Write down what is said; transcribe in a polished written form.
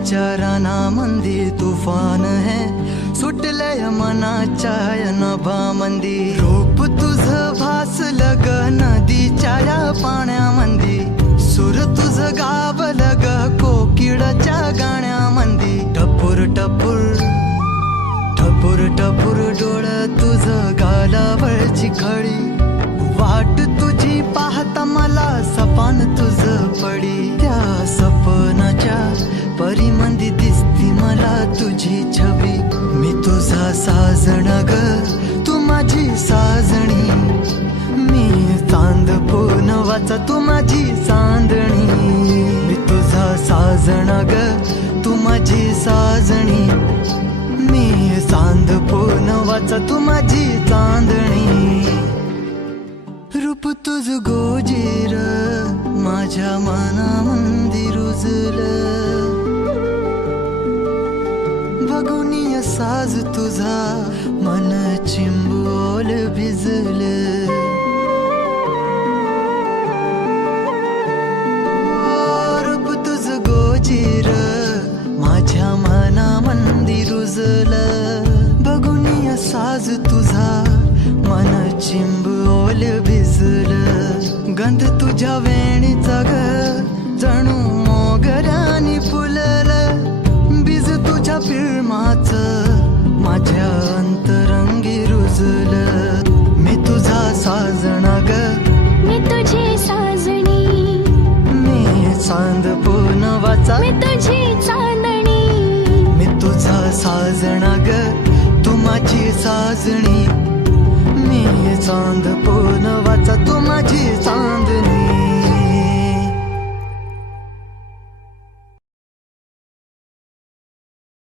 प्रेमाच्या रानामंदी तुफान है सुटलय मनाच्या नभामंदी रूप तुझं भासलं ग नदीच्या या पाण्यामंदी सूर तुझं गावलं ग कोकिळाच्या गाण्यामंदी टपूर टपूर टपूर टपूर डोळं तुझं गालावरची खडी वाट तुझी पाहता मला सपान तुझं पडी त्या सपनाच्या परीमंदी दिसती मला तुझी छबी मी तुझा साजण ग तू माझी साजणी मी चांद पूनवाचा तू माझी चांदणी मी तुझा साजण ग तू माझी साजणी मी चांद पूनवाचा तू माझी चांदणी रूप तुझ गोजीर माझ्या मनामंदी रुजलं बघुनिय साज तुझा मन चिंबोल भिजलं रूप तुझ गोजीर माझ्या मनामंदी रुजलं बघुनिय साज तुझा मन चिंबोल भिजलं गंध तुझ्या वेणीचा ग जणू मोगऱ्यानी फुललं बीज तुझ्या पिळमाच माझ्या अंतरंगी रुजलं मी तुझा साजणा ग मी तुझी साजणी मी चांद पूनवाचा मी तुझी चांदणी मी तुझा साजणा ग तू माझी साजणी मी चांद